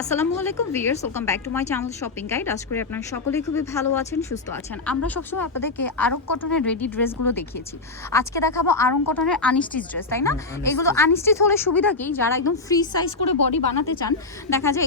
আসসালামু আলাইকুম viewers, welcome back to my channel shopping guide. আশা করি আপনারা সকলেই খুবই ভালো আছেন, সুস্থ আছেন। আমরা সবসময় আপনাদেরকে আরং কটনের রেডি ড্রেসগুলো দেখিয়েছি। আজকে দেখাবো আরং কটনের আনস্টিচ ড্রেস, তাই না? এগুলো আনস্টিচ হলে সুবিধা কি, যারা একদম ফ্রি সাইজ করে বডি বানাতে চান, দেখা যায়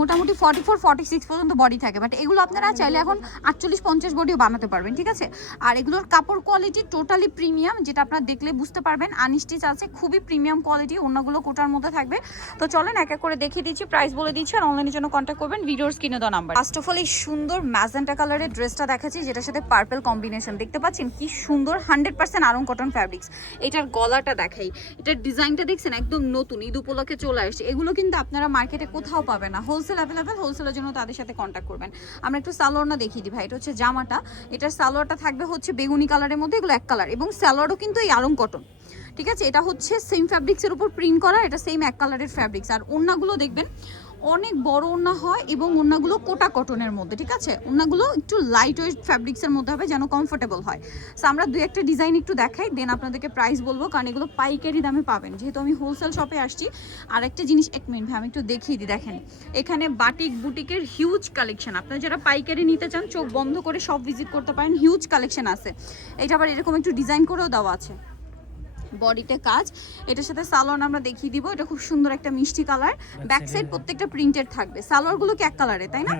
মোটামুটি 44-46 পর্যন্ত বডি থাকে, বাট এগুলো আপনারা চাইলে এখন 48-50 বডিও বানাতে পারবেন, ঠিক আছে? আর এগুলোর কাপড় কোয়ালিটি টোটালি প্রিমিয়াম, যেটা আপনারা দেখলে বুঝতে পারবেন। আনস্টিচ আছে, খুবই প্রিমিয়াম কোয়ালিটি, অন্যগুলো কোটার মধ্যে থাকবে। তো চলেন এক এক করে দেখিয়ে দিচ্ছি, প্রাইস বলে দিচ্ছি, আর অনলাইনের জন্য কন্ট্যাক্ট করবেন ভিডিওর স্ক্রিনে দেওয়া নাম্বার। ফার্স্ট অফ অল এই সুন্দর ম্যাজেন্টা কালারের ড্রেসটা দেখাচ্ছি, যেটার সাথে পার্পল কম্বিনেশন। দেখতে পাচ্ছেন কি সুন্দর, 100% আরং কটন ফ্যাব্রিক্স। এটার গলাটা দেখাই, এটার ডিজাইনটা দেখছেন একদম নতুন, ঈদ উপলক্ষে চলে আসছে। এগুলো কিন্তু আপনারা মার্কেটে কোথাও পাবেন না, হোলসেল অ্যাভেলেবেল। হোলসেলের জন্য তাদের সাথে কন্ট্যাক্ট করবেন। আমরা একটু সালোয়ারটা দেখিয়ে দিই ভাই। এটা হচ্ছে জামাটা, এটার সালোয়ারটা থাকবে হচ্ছে বেগুনি কালারের মধ্যে, এগুলো এক কালার, এবং সালোয়ারও কিন্তু এই আরং কটন, ঠিক আছে? এটা হচ্ছে সেম ফ্যাব্রিক্সের উপর প্রিন্ট করা, এটা সেম এক কালারের ফ্যাব্রিক্স। আর ওড়নাগুলো দেখবেন অনেক বড় ওড়না হয়, এবং ওড়নাগুলো কোটা কটনের মধ্যে, ঠিক আছে? ওড়নাগুলো একটু লাইট ওয়েট ফ্যাব্রিক্সের মধ্যে হবে, যেন কমফোর্টেবল হয়। সো আমরা দুই একটা ডিজাইন একটু দেখাই, দেন আপনাদেরকে প্রাইস বলবো, কারণ এগুলো পাইকারি দামে পাবেন, যেহেতু আমি হোলসেল শপে আসছি। আর একটা জিনিস, এক মিনিট ভাই, আমি একটু দেখিয়ে দিই। দেখেন এখানে বাটিক বুটিকের হিউজ কালেকশন, আপনারা যারা পাইকারি নিতে চান চোখ বন্ধ করে সব ভিজিট করতে পারেন, হিউজ কালেকশন আছে। এটা আবার এরকম একটু ডিজাইন করেও দেওয়া আছে, বডিতে কাজ। এটার সাথে সালোয়ার আমরা দেখিয়ে দিব, এটা খুব সুন্দর একটা মিষ্টি কালার। ব্যাক সাইড প্রত্যেকটা প্রিন্টেড থাকবে। সালোয়ারগুলো কি এক কালারে, তাই না?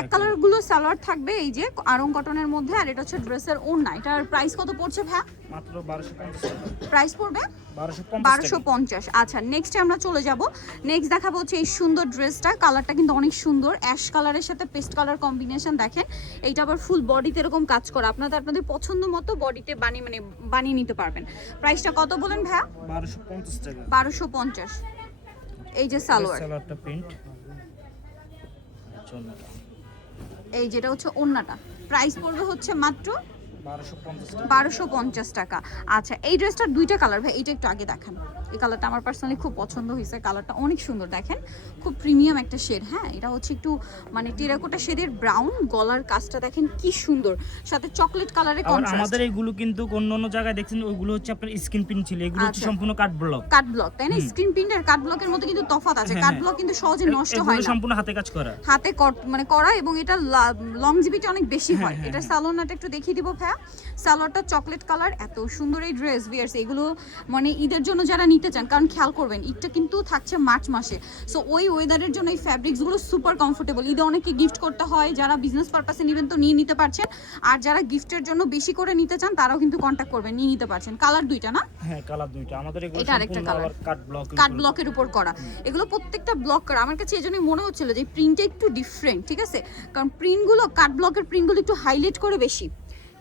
এক কালারগুলো সালোয়ার থাকবে এই যে আরং কটনের মধ্যে। আর এটা হচ্ছে ড্রেসের ওড়না। এটার প্রাইস কত পড়ছে ভাই? মাত্র 1250 টাকা। প্রাইস পড়বে 1250। আচ্ছা, নেক্সটে আমরা চলে যাব। নেক্সট দেখাবো হচ্ছে এই সুন্দর ড্রেসটা। কালারটা কিন্তু অনেক সুন্দর, অ্যাশ কালারের সাথে পেস্ট কালার কম্বিনেশন। দেখেন এইটা আবার ফুল বডিতে এরকম কাজ করা, আপনাদের পছন্দ মতো বডিতে বানিয়ে নিতে পারবেন। প্রাইসটা কত বলেন ভাইয়া? 1250 টাকা। 1250। এই যে সালোয়ারটা প্রিন্ট, এই যেটা হচ্ছে ওড়নাটা। প্রাইস পড়বে হচ্ছে মাত্র 1250 টাকা। আচ্ছা, এই ড্রেসটার দুইটা কালার ভাই, এইটা একটু আগে দেখান। এই কালারটা আমার পার্সোনালি খুব পছন্দ হয়েছে, কালারটা অনেক সুন্দর। দেখেন খুব প্রিমিয়াম একটা শেড। হ্যাঁ, এটা হচ্ছে একটু মানে টেরাকোটা শেডের ব্রাউন, গলার কাজটা দেখেন কি সুন্দর, সাথে চকলেট কালারের কন্ট্রাস্ট। আমাদের এইগুলো কিন্তু অন্য জায়গায় দেখছেন ওইগুলো হচ্ছে আপনার স্ক্রিন প্রিন্ট ছিল, এগুলো হচ্ছে সম্পূর্ণ কাট ব্লক। কাট ব্লক, তাই না? স্ক্রিন প্রিন্ট আর কাট ব্লকের মধ্যে কিন্তু তফাৎ আছে। কাট ব্লক কিন্তু সহজে নষ্ট হয় না, সম্পূর্ণ হাতে কাজ করা, হাতে মানে করা, এবং এটা লংজিভিটি অনেক বেশি হয়। এটা সালোয়ারটা একটু দেখিয়ে দিব ভাইয়া। সালোয়ারটা চকলেট কালার, এত সুন্দর এই ড্রেস ভিয়ার্স। এগুলো মানে ঈদের জন্য যারা নিতে চান, কারণ খেয়াল করবেন ঈদটা কিন্তু থাকছে মার্চ মাসে। সো ওই ওয়েদারের জন্য এই ফ্যাব্রিক্সগুলো সুপার কমফোর্টেবল। ঈদে অনেকে গিফট করতে হয়, যারা বিজনেস পারপাসে নেবেন তো নিয়ে নিতে পারছেন। আর যারা গিফটের জন্য বেশি করে নিতে চান, তারাও কিন্তু কন্ট্যাক্ট করবেন, নিয়ে নিতে পারছেন। কালার দুইটা না? হ্যাঁ, কালার দুইটা। আমাদের এগুলো এটা আরেকটা কালার, কাট ব্লকের উপর করা। এগুলো প্রত্যেকটা ব্লক করা। আমার কাছে এজন্যই মনে হচ্ছিল যে প্রিন্টটা একটু ডিফারেন্ট, ঠিক আছে? কারণ প্রিন্টগুলো, কাট ব্লকের প্রিন্টগুলো একটু হাইলাইট করে বেশি,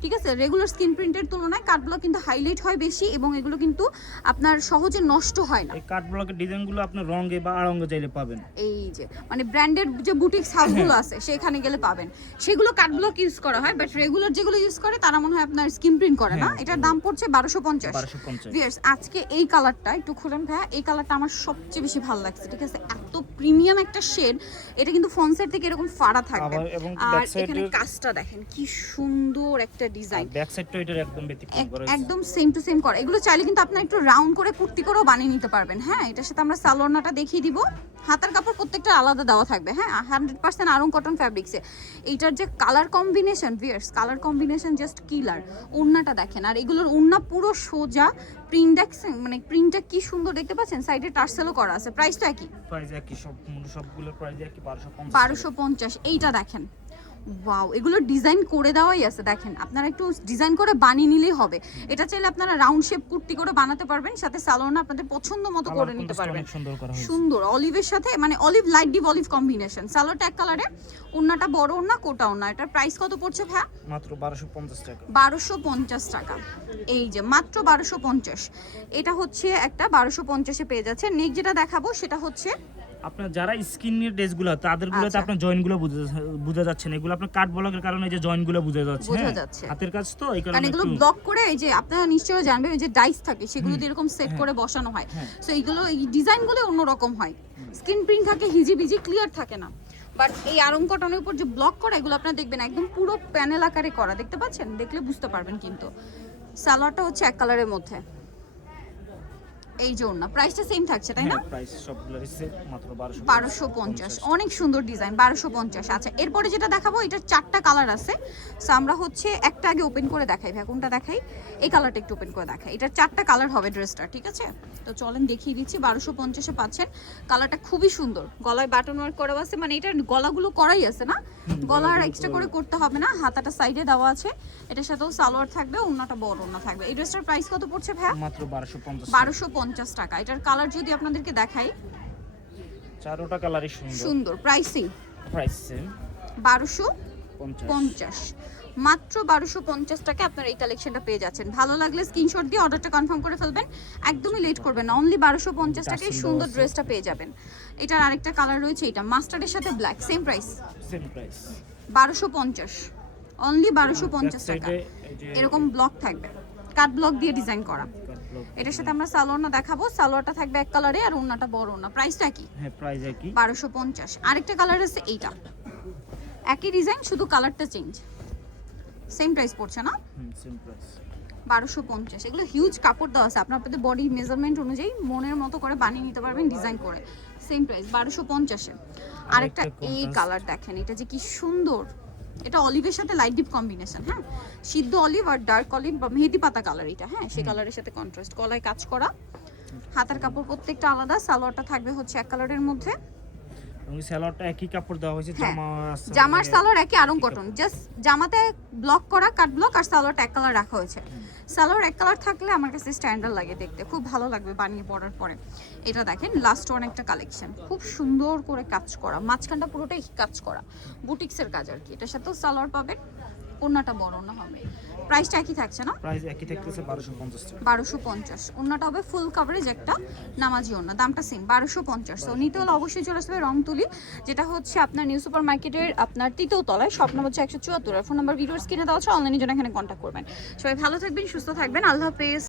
ঠিক আছে? রেগুলার স্ক্রিন প্রিন্টের তুলনায় কাট ব্লক কিন্তু হাইলাইট হয় বেশি, এবং এগুলো কিন্তু আপনার সহজে নষ্ট হয় না। এই কাট ব্লকের ডিজাইনগুলো আপনি রঙে বা আড়ঙ্গে চাইলে পাবেন। এই যে মানে ব্র্যান্ডেড যে বুটিক্স হাউসগুলো আছে সেখানে গেলে পাবেন, সেগুলো কাট ব্লক ইউজ করা হয়। বাট রেগুলার যেগুলো ইউজ করে তারা মনে হয় আপনার স্ক্রিন প্রিন্ট করে না। এটার দাম পড়ছে 1250। ভিউয়ার্স, আজকে এই কালারটা একটু খুলেন ভাইয়া। এই কালারটা আমার সবচেয়ে বেশি ভালো লাগছে, ঠিক আছে? এত প্রিমিয়াম একটা শেড। এটা কিন্তু ফ্রন্ট সাইড থেকে এরকম ফাড়া থাকবে, আর এখানে কাজটা দেখেন কি সুন্দর একটা ডিজাইন। ব্যাক সাইডটা এটার একদম ব্যতিক্রম করা, একদম সেম টু সেম করা। এগুলো চাইলে কিন্তু আপনি একটু রাউন্ড করে কুর্তি করেও বানিয়ে নিতে পারবেন। হ্যাঁ, এটার সাথে আমরা সালোয়ারটা দেখিয়ে দিব। হাতার কাপড় প্রত্যেকটা আলাদা দেওয়া থাকবে। হ্যাঁ, 100% আরং কটন ফ্যাব্রিক্সে। এইটার যে colour combination viewers, colour combination just killer. ওড়নাটা দেখেন, আর এগুলোর ওড়না পুরো সোজা প্রিন্ট, মানে প্রিন্টটা কি সুন্দর দেখতে পাচ্ছেন। সাইডে টার্সেলও করা আছে। প্রাইসটা একই, প্রাইস একই, সবগুলোর প্রাইস একই, 1250। এইটা দেখেন, ওয়াও, এগুলো ডিজাইন করে দেওয়াই আছে। দেখেন আপনারা একটু ডিজাইন করে বানিয়ে নিলেই হবে। এটা চাইলে আপনারা রাউন্ড শেপ কুর্তি করে বানাতে পারবেন, সাথে সালোয়ারটা আপনাদের পছন্দ মতো করে নিতে পারবেন। সুন্দর অলিভের সাথে, মানে olive light deep olive combination. সালোয়ারটা এক কালারে, ওড়নাটা বড় ওড়না, কোটা ওড়না। এটার প্রাইস কত পড়ছে ভাই? মাত্র 1250 টাকা। 1250 টাকা। এই যে মাত্র 1250। এটা হচ্ছে একটা 1250-এ পেয়ে যাচ্ছে। নেক্সট যেটা দেখাবো সেটা হচ্ছে আপনার যারা স্কিনের ড্রেসগুলো, তাদেরগুলোতে আপনার জয়েন্টগুলো বোঝা যাচ্ছে না। এগুলো আপনার কাট ব্লকের কারণে এই যে জয়েন্টগুলো বোঝা যাচ্ছে। হাতের কাজ তো এই কারণে এগুলো ব্লক করে, এই যে আপনারা নিশ্চয়ই জানবেন এই যে ডাইস থাকে, সেগুলো দিয়ে এরকম সেট করে বসানো হয়। সো এইগুলো, এই ডিজাইনগুলো অন্যরকম হয়। স্ক্রিন প্রিন্ট থাকে, হিজিবিজি ক্লিয়ার থাকে না। বাট এই আরং কটনের উপর যে ব্লক করা, এগুলো আপনারা দেখবেন একদম পুরো প্যানেল আকারে করা। দেখতে পাচ্ছেন? দেখলে বুঝতে পারবেন। কিন্তু সালোয়ারটা হচ্ছে এক কালারের মধ্যে, এই যে ওড়না, প্রাইসটা সেম থাকছে তাই না? প্রাইস সবগুলোর সেম, মাত্র 1250। অনেক সুন্দর ডিজাইন, 1250। আচ্ছা এরপরে যেটা দেখাবো এটার 4টা কালার আছে। সো আমরা হচ্ছে একটা আগে ওপেন করে দেখাই, ভাই কোনটা দেখাই? এই কালারটা একটু ওপেন করে দেখাই। এটার 4টা কালার হবে ড্রেসটা, ঠিক আছে? তো চলেন দেখিয়ে দিচ্ছি। 1250-এ পাচ্ছেন। কালারটা খুবই সুন্দর, গলায় বাটন ওয়ার্ক করা আছে, মানে এটার গলাগুলো করাই আছে না, গলা আর এক্সট্রা করে করতে হবে না। হাতাটা সাইডে দেওয়া আছে, এটার সাথেও সালোয়ার থাকবে, ওড়নাটা বড় ওড়না থাকবে। এই ড্রেসটার প্রাইস কত পড়ছে ভাই? মাত্র 1250। 1250 টাকা। এটার কালার যদি আপনাদেরকে দেখাই, চারোটা কালারই সুন্দর। প্রাইসিং প্রাইস সেম 1250, মাত্র 1250 টাকা আপনারা এই কালেকশনটা পেয়ে যাচ্ছেন। ভালো লাগলে স্ক্রিনশট দিয়ে অর্ডারটা কনফার্ম করে ফেলবেন, একদমই লেট করবেন না। অনলি 1250 টাকায় সুন্দর ড্রেসটা পেয়ে যাবেন। এটার আরেকটা কালার রয়েছে, এটা মাস্টার্ডের সাথে ব্ল্যাক, সেম প্রাইস 1250, অনলি 1250 টাকা। এরকম ব্লক থাকবে, কাট ব্লক দিয়ে ডিজাইন করা। এটার সাথে আমরা সালোয়ারটা দেখাবো, সালোয়ারটা থাকবে এক কালারে আর ওড়নাটা বড় ওড়না। প্রাইসটা কি? হ্যাঁ প্রাইস একই 1250। আরেকটা কালার আছে এইটা, একই ডিজাইন শুধু কালারটা চেঞ্জ, সেম প্রাইস পড়ছে না? Same price 1250। এগুলো হিউজ কাপড় দেওয়া আছে, আপনাদের বডি মেজারমেন্ট অনুযায়ী মনের মতো করে বানিয়ে নিতে পারবেন ডিজাইন করে। সেম প্রাইস 1250-এ। আরেকটা এই কালার দেখেন, এটা যে কি সুন্দর, এটা অলিভের সাথে লাইট ডিপ কম্বিনেশন। হ্যাঁ, সিদ্ধ অলিভ আর ডার্ক অলিভ বা মেহেদি পাতা কালার এটা। হ্যাঁ, সেই কালারের সাথে কন্ট্রাস্ট, গলায় কাজ করা, হাতার কাপড় প্রত্যেকটা আলাদা। সালোয়ারটা থাকবে হচ্ছে এক কালারের মধ্যে, এবং সালোয়ারটা একই কাপড় দেওয়া হয়েছে। জামার সালোয়ার একই আরং কটন, জাস্ট জামাতে ব্লক করা কাট ব্লক আর সালোয়ারটা এক কালার রাখা হয়েছে। সালোয়ার এক কালার থাকলে আমার কাছে স্ট্যান্ডার্ড লাগে দেখতে, খুব ভালো লাগবে বানিয়ে পরার পরে। এটা দেখেন লাস্ট ওয়ান একটা কালেকশন, খুব সুন্দর করে কাজ করা, মাঝখানটা পুরোটাই কাজ করা, বুটিক্সের কাজ আর কি। এটার সাথেও সালোয়ার পাবেন, ওড়নাটা বড় ওড়না হবে। প্রাইসটা একই থাকছে না? প্রাইস একই থাকতেছে 1250 টাকা। 1250। ওড়নাটা হবে ফুল কভারেজ একটা নামাজি ওড়না, দামটা সেম 1250। তো নিতে হলে অবশ্যই চলে আসবে রংতুলি, যেটা হচ্ছে আপনার নিউ সুপার মার্কেটের আপনার 3য় তলায়, শপ নম্বর হচ্ছে 174। ফোন নাম্বার ভিডিওর স্ক্রিনে দেওয়া আছে, অনলাইনের জন্য এখানে কন্ট্যাক্ট করবেন। সবাই ভালো থাকবেন, সুস্থ থাকবেন, আল্লাহ হাফেজ।